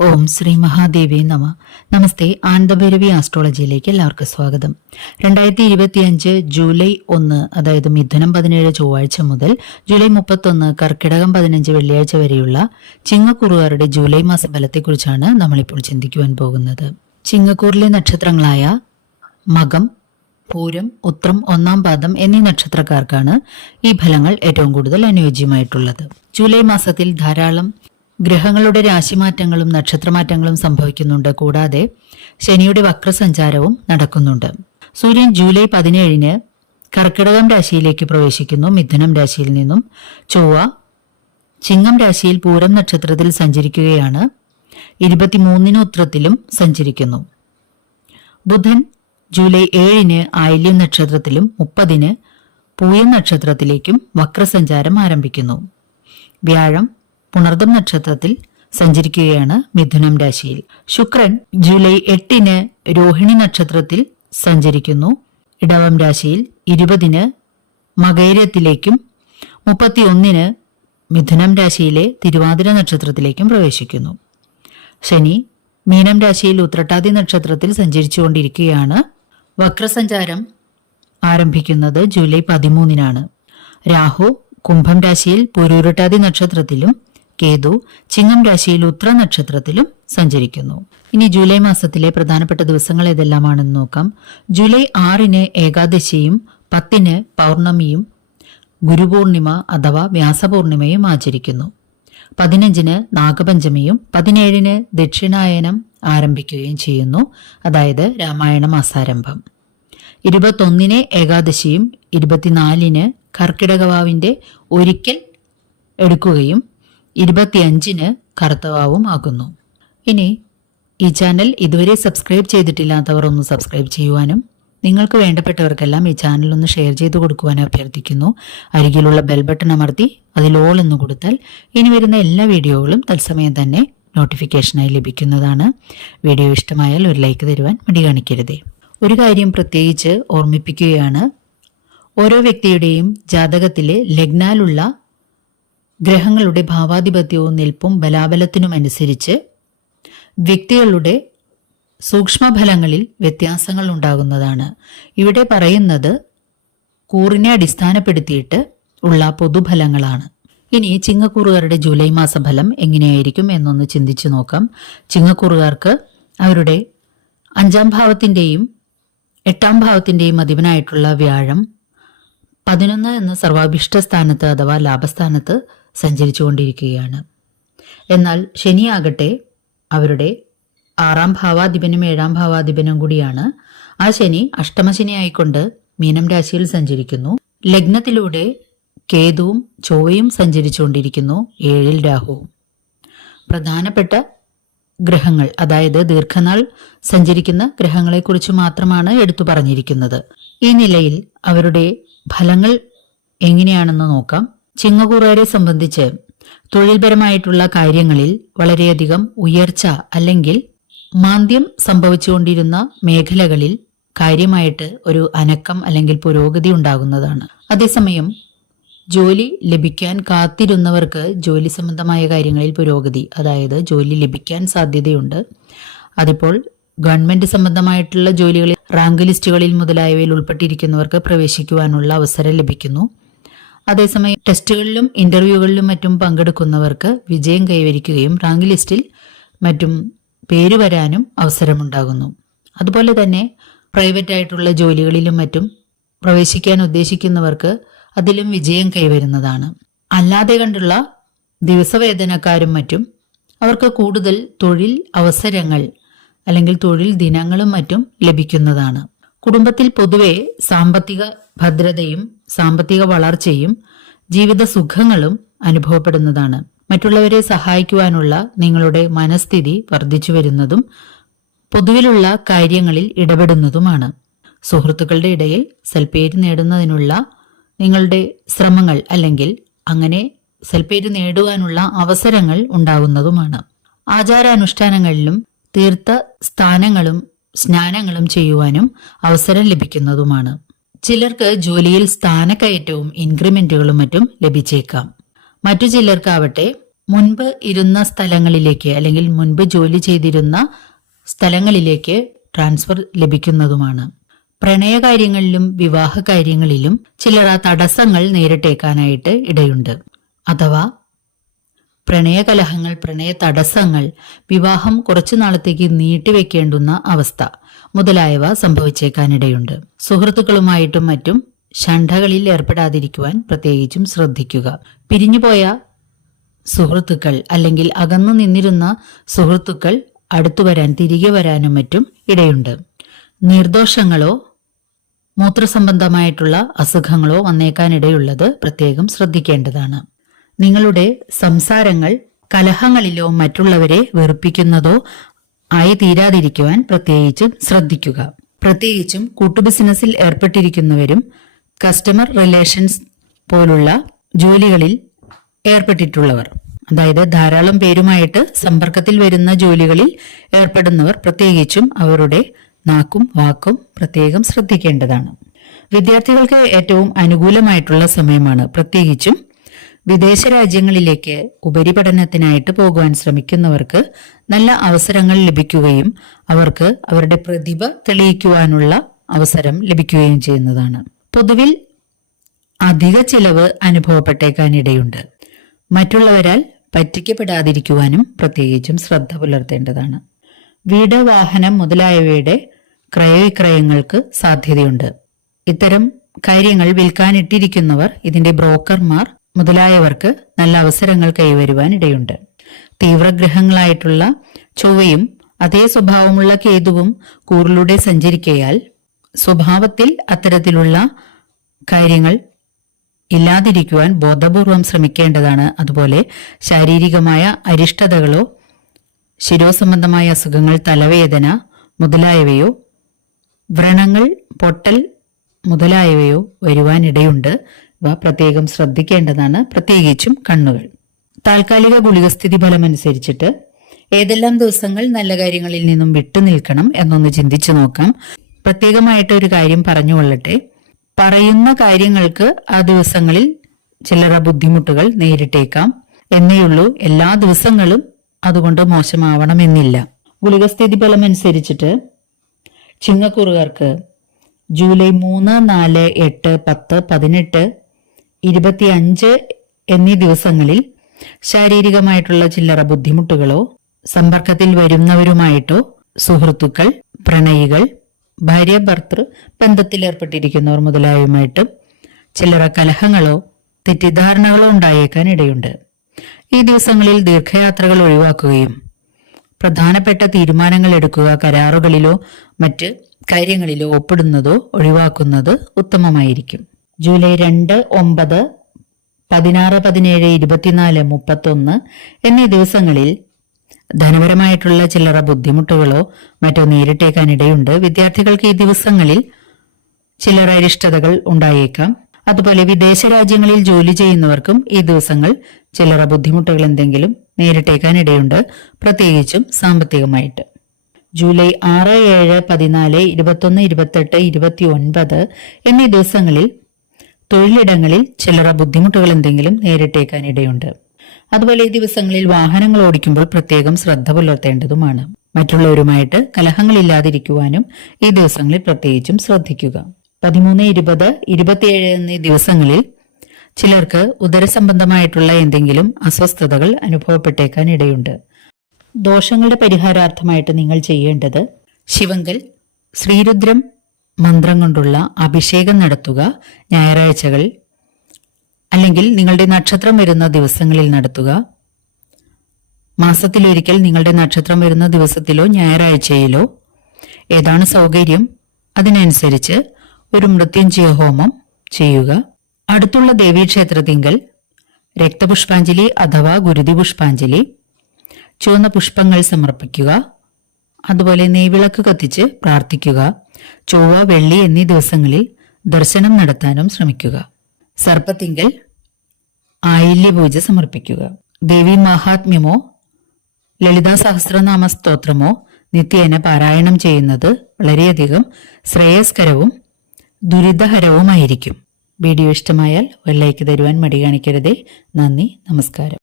ഓം ശ്രീ മഹാദേവി നമ. നമസ്തേ ആനന്ദഭൈരവി ആസ്ട്രോളജിയിലേക്ക് എല്ലാവർക്കും സ്വാഗതം. രണ്ടായിരത്തി ഇരുപത്തിയഞ്ച് ജൂലൈ ഒന്ന് അതായത് മിഥുനം പതിനേഴ് ചൊവ്വാഴ്ച മുതൽ ജൂലൈ മുപ്പത്തൊന്ന് കർക്കിടകം പതിനഞ്ച് വെള്ളിയാഴ്ച വരെയുള്ള ചിങ്ങക്കുറുകാരുടെ ജൂലൈ മാസ ഫലത്തെക്കുറിച്ചാണ് നമ്മളിപ്പോൾ ചിന്തിക്കുവാൻ പോകുന്നത്. ചിങ്ങക്കൂറിലെ നക്ഷത്രങ്ങളായ മകം പൂരം ഉത്രം ഒന്നാം പാദം എന്നീ നക്ഷത്രക്കാർക്കാണ് ഈ ഫലങ്ങൾ ഏറ്റവും കൂടുതൽ അനുയോജ്യമായിട്ടുള്ളത്. ജൂലൈ മാസത്തിൽ ധാരാളം ഗ്രഹങ്ങളുടെ രാശിമാറ്റങ്ങളും നക്ഷത്രമാറ്റങ്ങളും സംഭവിക്കുന്നുണ്ട്. കൂടാതെ ശനിയുടെ വക്രസഞ്ചാരവും നടക്കുന്നുണ്ട്. സൂര്യൻ ജൂലൈ പതിനേഴിന് കർക്കിടകം രാശിയിലേക്ക് പ്രവേശിക്കുന്നു. മിഥുനം രാശിയിൽ നിന്നും ചൊവ്വ ചിങ്ങം രാശിയിൽ പൂരം നക്ഷത്രത്തിൽ സഞ്ചരിക്കുകയാണ്. ഇരുപത്തിമൂന്നിന് ഉത്രത്തിലും സഞ്ചരിക്കുന്നു. ബുധൻ ജൂലൈ ഏഴിന് ആയില്യം നക്ഷത്രത്തിലും മുപ്പതിന് പൂയം നക്ഷത്രത്തിലേക്കും വക്രസഞ്ചാരം ആരംഭിക്കുന്നു. വ്യാഴം പുണർദം നക്ഷത്രത്തിൽ സഞ്ചരിക്കുകയാണ് മിഥുനം രാശിയിൽ. ശുക്രൻ ജൂലൈ എട്ടിന് രോഹിണി നക്ഷത്രത്തിൽ സഞ്ചരിക്കുന്നു. ഇടവം രാശിയിൽ ഇരുപതിന് മകൈരത്തിലേക്കും മുപ്പത്തിയൊന്നിന് മിഥുനം രാശിയിലെ തിരുവാതിര നക്ഷത്രത്തിലേക്കും പ്രവേശിക്കുന്നു. ശനി മീനം രാശിയിൽ ഉത്രട്ടാതി നക്ഷത്രത്തിൽ സഞ്ചരിച്ചുകൊണ്ടിരിക്കുകയാണ്. വക്രസഞ്ചാരം ആരംഭിക്കുന്നത് ജൂലൈ പതിമൂന്നിനാണ്. രാഹു കുംഭം രാശിയിൽ പുരൂരുട്ടാതി നക്ഷത്രത്തിലും കേതു ചിങ്ങം രാശിയിൽ ഉത്ര നക്ഷത്രത്തിലും സഞ്ചരിക്കുന്നു. ഇനി ജൂലൈ മാസത്തിലെ പ്രധാനപ്പെട്ട ദിവസങ്ങൾ ഏതെല്ലാമാണെന്ന് നോക്കാം. ജൂലൈ ആറിന് ഏകാദശിയും പത്തിന് പൗർണമിയും ഗുരുപൂർണിമ അഥവാ വ്യാസപൂർണിമയും ആചരിക്കുന്നു. പതിനഞ്ചിന് നാഗപഞ്ചമിയും പതിനേഴിന് ദക്ഷിണായനം ആരംഭിക്കുകയും ചെയ്യുന്നു. അതായത് രാമായണ മാസാരംഭം. ഇരുപത്തൊന്നിന് ഏകാദശിയും ഇരുപത്തിനാലിന് കർക്കിടകവാവിന്റെ ഒരിക്കൽ എടുക്കുകയും ഇരുപത്തിയഞ്ചിന് കറുത്തവാവും ആകുന്നു ഇനി ഈ ചാനൽ ഇതുവരെ സബ്സ്ക്രൈബ് ചെയ്തിട്ടില്ലാത്തവർ ഒന്ന് സബ്സ്ക്രൈബ് ചെയ്യുവാനും നിങ്ങൾക്ക് വേണ്ടപ്പെട്ടവർക്കെല്ലാം ഈ ചാനൽ ഒന്ന് ഷെയർ ചെയ്ത് കൊടുക്കുവാനും അഭ്യർത്ഥിക്കുന്നു. അരികിലുള്ള ബെൽ ബട്ടൺ അമർത്തി അതിൽ ഓൾ എന്ന് കൊടുത്താൽ ഇനി വരുന്ന എല്ലാ വീഡിയോകളും തത്സമയം തന്നെ നോട്ടിഫിക്കേഷനായി ലഭിക്കുന്നതാണ്. വീഡിയോ ഇഷ്ടമായാൽ ഒരു ലൈക്ക് തരുവാൻ മടി കാണിക്കരുതേ. ഒരു കാര്യം പ്രത്യേകിച്ച് ഓർമ്മിപ്പിക്കുകയാണ്. ഓരോ വ്യക്തിയുടെയും ജാതകത്തിലെ ലഗ്നാലുള്ള ഗ്രഹങ്ങളുടെ ഭാവാധിപത്യവും നിൽപ്പും ബലാബലത്തിനും അനുസരിച്ച് വ്യക്തികളുടെ സൂക്ഷ്മഫലങ്ങളിൽ വ്യത്യാസങ്ങൾ ഉണ്ടാകുന്നതാണ്. ഇവിടെ പറയുന്നത് കൂറിനെ അടിസ്ഥാനപ്പെടുത്തിയിട്ട് ഉള്ള പൊതുഫലങ്ങളാണ്. ഇനി ചിങ്ങക്കൂറുകാരുടെ ജൂലൈ മാസ ഫലം എങ്ങനെയായിരിക്കും എന്നൊന്ന് ചിന്തിച്ചു നോക്കാം. ചിങ്ങക്കൂറുകാർക്ക് അവരുടെ അഞ്ചാം ഭാവത്തിന്റെയും എട്ടാം ഭാവത്തിന്റെയും അധിപനായിട്ടുള്ള വ്യാഴം പതിനൊന്ന് എന്ന സർവാഭിഷ്ട സ്ഥാനത്ത് അഥവാ ലാഭസ്ഥാനത്ത് സഞ്ചരിച്ചുകൊണ്ടിരിക്കുകയാണ്. എന്നാൽ ശനിയാകട്ടെ അവരുടെ ആറാം ഭാവാധിപനും ഏഴാം ഭാവാധിപനും കൂടിയാണ്. ആ ശനി അഷ്ടമശനി ആയിക്കൊണ്ട് മീനം രാശിയിൽ സഞ്ചരിക്കുന്നു. ലഗ്നത്തിലൂടെ കേതുവും ചൊവ്വയും സഞ്ചരിച്ചുകൊണ്ടിരിക്കുന്നു ഏഴിൽ രാഹുവും. പ്രധാനപ്പെട്ട ഗ്രഹങ്ങൾ അതായത് ദീർഘനാൾ സഞ്ചരിക്കുന്ന ഗ്രഹങ്ങളെക്കുറിച്ച് മാത്രമാണ് എടുത്തു പറഞ്ഞിരിക്കുന്നത്. ഈ നിലയിൽ അവരുടെ ഫലങ്ങൾ എങ്ങനെയാണെന്ന് നോക്കാം. ചിങ്ങകൂറുകാരെ സംബന്ധിച്ച് തൊഴിൽപരമായിട്ടുള്ള കാര്യങ്ങളിൽ വളരെയധികം ഉയർച്ച അല്ലെങ്കിൽ മാന്ദ്യം സംഭവിച്ചുകൊണ്ടിരുന്ന മേഖലകളിൽ കാര്യമായിട്ട് ഒരു അനക്കം അല്ലെങ്കിൽ പുരോഗതി ഉണ്ടാകുന്നതാണ്. അതേസമയം ജോലി ലഭിക്കാൻ കാത്തിരുന്നവർക്ക് ജോലി സംബന്ധമായ കാര്യങ്ങളിൽ പുരോഗതി അതായത് ജോലി ലഭിക്കാൻ സാധ്യതയുണ്ട്. അതിപ്പോൾ ഗവൺമെന്റ് സംബന്ധമായിട്ടുള്ള ജോലികളിൽ റാങ്ക് ലിസ്റ്റുകളിൽ മുതലായവയിൽ ഉൾപ്പെട്ടിരിക്കുന്നവർക്ക് പ്രവേശിക്കുവാനുള്ള അവസരം ലഭിക്കുന്നു. അതേസമയം ടെസ്റ്റുകളിലും ഇന്റർവ്യൂകളിലും മറ്റും പങ്കെടുക്കുന്നവർക്ക് വിജയം കൈവരിക്കുകയും റാങ്ക് ലിസ്റ്റിൽ മറ്റും പേര് വരാനും അവസരമുണ്ടാകുന്നു. അതുപോലെ തന്നെ പ്രൈവറ്റ് ആയിട്ടുള്ള ജോലികളിലും മറ്റും പ്രവേശിക്കാൻ ഉദ്ദേശിക്കുന്നവർക്ക് അതിലും വിജയം കൈവരുന്നതാണ്. അല്ലാതെ കണ്ടുള്ള ദിവസവേതനക്കാരും മറ്റും അവർക്ക് കൂടുതൽ തൊഴിൽ അവസരങ്ങൾ അല്ലെങ്കിൽ തൊഴിൽ ദിനങ്ങളും മറ്റും ലഭിക്കുന്നതാണ്. കുടുംബത്തിൽ പൊതുവെ സാമ്പത്തിക ഭദ്രതയും സാമ്പത്തിക വളർച്ചയും ജീവിത സുഖങ്ങളും അനുഭവപ്പെടുന്നതാണ്. മറ്റുള്ളവരെ സഹായിക്കുവാനുള്ള നിങ്ങളുടെ മനസ്ഥിതി വർദ്ധിച്ചു വരുന്നതും പൊതുവിലുള്ള കാര്യങ്ങളിൽ ഇടപെടുന്നതുമാണ്. സുഹൃത്തുക്കളുടെ ഇടയിൽ സൽപ്പേര് നേടുന്നതിനുള്ള നിങ്ങളുടെ ശ്രമങ്ങൾ അല്ലെങ്കിൽ അങ്ങനെ സൽപ്പേര് നേടുവാനുള്ള അവസരങ്ങൾ ഉണ്ടാകുന്നതുമാണ് ആചാരാനുഷ്ഠാനങ്ങളിലും തീർത്ഥ സ്ഥാനങ്ങളും സ്നാനങ്ങളും ചെയ്യുവാനും അവസരം ലഭിക്കുന്നതുമാണ്. ചിലർക്ക് ജോലിയിൽ സ്ഥാനക്കയറ്റവും ഇൻക്രിമെന്റുകളും മറ്റും ലഭിച്ചേക്കാം. മറ്റു ചിലർക്കാവട്ടെ മുൻപ് ഇരുന്ന സ്ഥലങ്ങളിലേക്ക് അല്ലെങ്കിൽ മുൻപ് ജോലി ചെയ്തിരുന്ന സ്ഥലങ്ങളിലേക്ക് ട്രാൻസ്ഫർ ലഭിക്കുന്നതുമാണ്. പ്രണയകാര്യങ്ങളിലും വിവാഹ കാര്യങ്ങളിലും ചിലർ ആ തടസ്സങ്ങൾ നേരിട്ടേക്കാനായിട്ട് ഇടയുണ്ട്. അഥവാ പ്രണയകലഹങ്ങൾ പ്രണയ തടസ്സങ്ങൾ വിവാഹം കുറച്ചു നാളത്തേക്ക് നീട്ടിവെക്കേണ്ടുന്ന അവസ്ഥ. മുതലായവ സംഭവിച്ചേക്കാനിടയുണ്ട്. സുഹൃത്തുക്കളുമായിട്ടും മറ്റും ഷണ്ഠകളിൽ ഏർപ്പെടാതിരിക്കുവാൻ പ്രത്യേകിച്ചും ശ്രദ്ധിക്കുക. പിരിഞ്ഞുപോയ സുഹൃത്തുക്കൾ അല്ലെങ്കിൽ അകന്നു നിന്നിരുന്ന സുഹൃത്തുക്കൾ അടുത്തു വരാൻ തിരികെ വരാനും മറ്റും ഇടയുണ്ട്. നിർദോഷങ്ങളോ മൂത്രസംബന്ധമായിട്ടുള്ള അസുഖങ്ങളോ വന്നേക്കാനിടയുള്ളത് പ്രത്യേകം ശ്രദ്ധിക്കേണ്ടതാണ്. നിങ്ങളുടെ സംസാരങ്ങൾ കലഹങ്ങളിലോ മറ്റുള്ളവരെ വെറുപ്പിക്കുന്നതോ ആയി തീരാതിരിക്കുവാൻ പ്രത്യേകിച്ചും ശ്രദ്ധിക്കുക. പ്രത്യേകിച്ചും കൂട്ടുബിസിനസ്സിൽ ഏർപ്പെട്ടിരിക്കുന്നവരും കസ്റ്റമർ റിലേഷൻസ് പോലുള്ള ജോലികളിൽ ഏർപ്പെട്ടിട്ടുള്ളവർ അതായത് ധാരാളം പേരുമായിട്ട് സമ്പർക്കത്തിൽ വരുന്ന ജോലികളിൽ ഏർപ്പെടുന്നവർ പ്രത്യേകിച്ചും അവരുടെ നാക്കും വാക്കും പ്രത്യേകം ശ്രദ്ധിക്കേണ്ടതാണ്. വിദ്യാർത്ഥികൾക്ക് ഏറ്റവും അനുകൂലമായിട്ടുള്ള സമയമാണ് പ്രത്യേകിച്ചും വിദേശ രാജ്യങ്ങളിലേക്ക് ഉപരിപഠനത്തിനായിട്ട് പോകുവാൻ ശ്രമിക്കുന്നവർക്ക് നല്ല അവസരങ്ങൾ ലഭിക്കുകയും അവർക്ക് അവരുടെ പ്രതിഭ തെളിയിക്കുവാനുള്ള അവസരം ലഭിക്കുകയും ചെയ്യുന്നതാണ്. പൊതുവിൽ അധിക ചിലവ് അനുഭവപ്പെട്ടേക്കാനിടയുണ്ട്. മറ്റുള്ളവരാൽ പറ്റിക്കപ്പെടാതിരിക്കുവാനും പ്രത്യേകിച്ചും ശ്രദ്ധ പുലർത്തേണ്ടതാണ്. വീട് വാഹനം മുതലായവയുടെ ക്രയവിക്രയങ്ങൾക്ക് സാധ്യതയുണ്ട്. ഇത്തരം കാര്യങ്ങൾ വിൽക്കാനിട്ടിരിക്കുന്നവർ ഇതിന്റെ ബ്രോക്കർമാർ മുതലായവർക്ക് നല്ല അവസരങ്ങൾ കൈവരുവാൻ ഇടയുണ്ട്. തീവ്രഗ്രഹങ്ങളായിട്ടുള്ള ചൊവ്വയും അതേ സ്വഭാവമുള്ള കേതുവും കൂറിലൂടെ സഞ്ചരിക്കയാൽ സ്വഭാവത്തിൽ അത്തരത്തിലുള്ള കാര്യങ്ങൾ ഇല്ലാതിരിക്കുവാൻ ബോധപൂർവം ശ്രമിക്കേണ്ടതാണ്. അതുപോലെ ശാരീരികമായ അരിഷ്ടതകളോ ശിരോസംബന്ധമായ അസുഖങ്ങൾ തലവേദന മുതലായവയോ വ്രണങ്ങൾ പൊട്ടൽ മുതലായവയോ വരുവാനിടയുണ്ട്. ഇവ പ്രത്യേകം ശ്രദ്ധിക്കേണ്ടതാണ് പ്രത്യേകിച്ചും കണ്ണുകൾ. താൽക്കാലിക ഗുളികസ്ഥിതി ഫലമനുസരിച്ചിട്ട് ഏതെല്ലാം ദിവസങ്ങൾ നല്ല കാര്യങ്ങളിൽ നിന്നും വിട്ടുനിൽക്കണം എന്നൊന്ന് ചിന്തിച്ചു നോക്കാം. പ്രത്യേകമായിട്ട് ഒരു കാര്യം പറഞ്ഞുകൊള്ളട്ടെ പറയുന്ന കാര്യങ്ങൾക്ക് ആ ദിവസങ്ങളിൽ ചില്ലറ ബുദ്ധിമുട്ടുകൾ നേരിട്ടേക്കാം. എന്നേയുള്ളൂ എല്ലാ ദിവസങ്ങളും അതുകൊണ്ട് മോശമാവണമെന്നില്ല. ഗുളികസ്ഥിതി ഫലം അനുസരിച്ചിട്ട് ചിങ്ങക്കുറുകാർക്ക് ജൂലൈ മൂന്ന് നാല് എട്ട് പത്ത് പതിനെട്ട് ഇരുപത്തിയഞ്ച് എന്നീ ദിവസങ്ങളിൽ ശാരീരികമായിട്ടുള്ള ചില്ലറ ബുദ്ധിമുട്ടുകളോ സമ്പർക്കത്തിൽ വരുന്നവരുമായിട്ടോ സുഹൃത്തുക്കൾ പ്രണയികൾ ഭാര്യ ഭർത്തൃ ബന്ധത്തിൽ ഏർപ്പെട്ടിരിക്കുന്നവർ മുതലായവയുമായിട്ട് ചില്ലറ കലഹങ്ങളോ തെറ്റിദ്ധാരണകളോ ഉണ്ടായേക്കാൻ ഇടയുണ്ട് ഈ ദിവസങ്ങളിൽ ദീർഘയാത്രകൾ ഒഴിവാക്കുകയും പ്രധാനപ്പെട്ട തീരുമാനങ്ങൾ എടുക്കുക കരാറുകളിലോ മറ്റ് കാര്യങ്ങളിലോ ഒപ്പിടുന്നതോ ഒഴിവാക്കുന്നത് ഉത്തമമായിരിക്കും. ജൂലൈ രണ്ട് ഒമ്പത് പതിനാറ് പതിനേഴ് ഇരുപത്തിനാല് മുപ്പത്തൊന്ന് എന്നീ ദിവസങ്ങളിൽ ധനപരമായിട്ടുള്ള ചില്ലറ ബുദ്ധിമുട്ടുകളോ മറ്റോ നേരിട്ടേക്കാനിടയുണ്ട്. വിദ്യാർത്ഥികൾക്ക് ഈ ദിവസങ്ങളിൽ ചില്ലറ അരിഷ്ടതകൾ ഉണ്ടായേക്കാം. അതുപോലെ വിദേശ രാജ്യങ്ങളിൽ ജോലി ചെയ്യുന്നവർക്കും ഈ ദിവസങ്ങൾ ചില്ലറ ബുദ്ധിമുട്ടുകൾ എന്തെങ്കിലും നേരിട്ടേക്കാനിടയുണ്ട്. പ്രത്യേകിച്ചും സാമ്പത്തികമായിട്ട്. ജൂലൈ ആറ് ഏഴ് പതിനാല് ഇരുപത്തൊന്ന് ഇരുപത്തെട്ട് ഇരുപത്തി ഒൻപത് എന്നീ ദിവസങ്ങളിൽ തൊഴിലിടങ്ങളിൽ ചിലർ ബുദ്ധിമുട്ടുകൾ എന്തെങ്കിലും നേരിട്ടേക്കാൻ ഇടയുണ്ട് അതുപോലെ ഈ ദിവസങ്ങളിൽ വാഹനങ്ങൾ ഓടിക്കുമ്പോൾ പ്രത്യേകം ശ്രദ്ധ പുലർത്തേണ്ടതുമാണ്. മറ്റുള്ളവരുമായിട്ട് കലഹങ്ങളില്ലാതിരിക്കുവാനും ഈ ദിവസങ്ങളിൽ പ്രത്യേകിച്ചും ശ്രദ്ധിക്കുക. പതിമൂന്ന് ഇരുപത് ഇരുപത്തിയേഴ് എന്നീ ദിവസങ്ങളിൽ ചിലർക്ക് ഉദരസംബന്ധമായിട്ടുള്ള എന്തെങ്കിലും അസ്വസ്ഥതകൾ അനുഭവപ്പെട്ടേക്കാൻ ഇടയുണ്ട് ദോഷങ്ങളുടെ പരിഹാരാർത്ഥമായിട്ട് നിങ്ങൾ ചെയ്യേണ്ടത് ശിവങ്കൽ ശ്രീരുദ്രം മന്ത്രം കൊണ്ടുള്ള അഭിഷേകം നടത്തുക ഞായറാഴ്ചകൾ അല്ലെങ്കിൽ നിങ്ങളുടെ നക്ഷത്രം വരുന്ന ദിവസങ്ങളിൽ നടത്തുക. മാസത്തിലൊരിക്കൽ നിങ്ങളുടെ നക്ഷത്രം വരുന്ന ദിവസത്തിലോ ഞായറാഴ്ചയിലോ ഏതാണ് സൗകര്യം? അതിനനുസരിച്ച് ഒരു മൃത്യുഞ്ജയ ഹോമം ചെയ്യുക. അടുത്തുള്ള ദേവീക്ഷേത്രത്തിങ്കൽ രക്തപുഷ്പാഞ്ജലി അഥവാ ഗുരുതി പുഷ്പാഞ്ജലി ചുവന്ന പുഷ്പങ്ങൾ സമർപ്പിക്കുക അതുപോലെ നെയ്വിളക്ക് കത്തിച്ച് പ്രാർത്ഥിക്കുക. ചൊവ്വ വെള്ളി എന്നീ ദിവസങ്ങളിൽ ദർശനം നടത്താനും ശ്രമിക്കുക. സർപ്പത്തിങ്കൽ ആയില്യപൂജ സമർപ്പിക്കുക. ദേവി മഹാത്മ്യമോ ലളിതാ സഹസ്രനാമ സ്തോത്രമോ നിത്യേന പാരായണം ചെയ്യുന്നത് വളരെയധികം ശ്രേയസ്കരവും ദുരിതഹരവുമായിരിക്കും. വീഡിയോ ഇഷ്ടമായാൽ ഒരു ലൈക്ക് തരുവാൻ മടി കാണിക്കരുതേ. നന്ദി നമസ്കാരം.